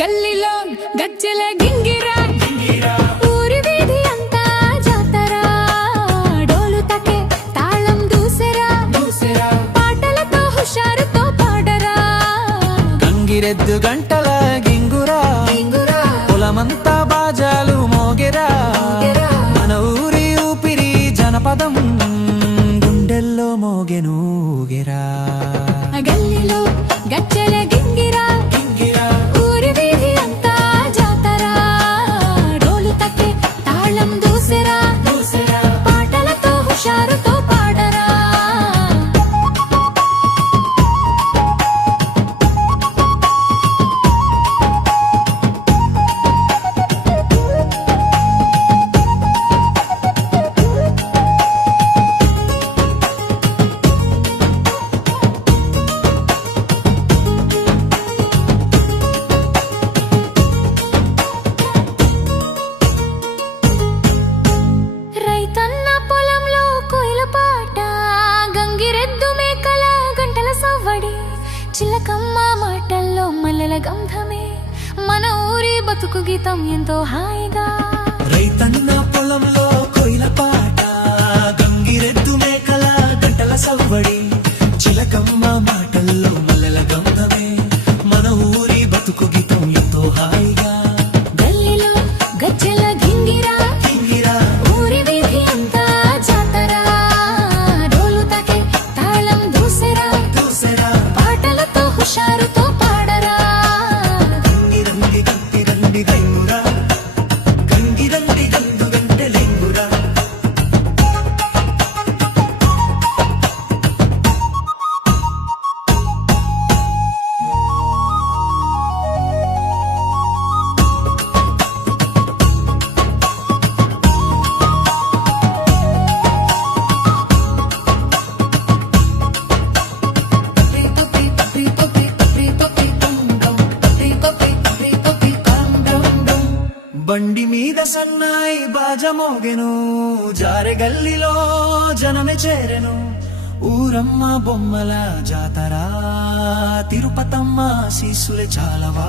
గల్లీలో గజ్జెల గింగిరా ఊరి వీధి అంతా జాతరా డోలు తకే తాళం దూసెరా పాటలతో హుషారుతో పాడరా గంగిరెద్దు గంటల గింగురా పొలమంతా బాజాలు మోగెరా మన ఊరి ఊపిరి జనపదం గుండెల్లో మోగెను ఊగెరా గల్లీలో గజ్జెల గింగిరా ఊరి వీధి అంతా జాతరా డోలు తకే తాళం దూసెరా పాటలతో హుషారుతో పాడరా రైతన్న పొలంలో కోయిల పాట గంగిరెద్దు మేకల గంటల సవ్వడి చిలకమ్మ మాటల్లో మల్లెల గంధమే మన ఊరి బతుకు గీతం ఎంతో హాయిగా రైతన్న పొలంలో కోయిల పాట గంగిరెద్దు మేకల గంటల సవ్వడి చిలకమ్మ మాటల్లో మల్లెల గంధమే మన ఊరి బతుకు గీతం ఎంతో హాయిగా గల్లీలో గజ్జెల గింగిరా ఊరి వీధి అంతా జాతరా డోలు తకే తాళం దూసెరా పాటలతో హుషారుతో పాడరా గంగిరంగి గంగిరంగి గంగురా గంగిరంగి గంగు గంటె లెంగురా బండి మీద సన్నాయి బాజ మోగెను జారె గల్లిలో జనమే చేరెను ఊరమ్మ బొమ్మల జాతరా తిరుపతమ్మ శీసులే చాలవా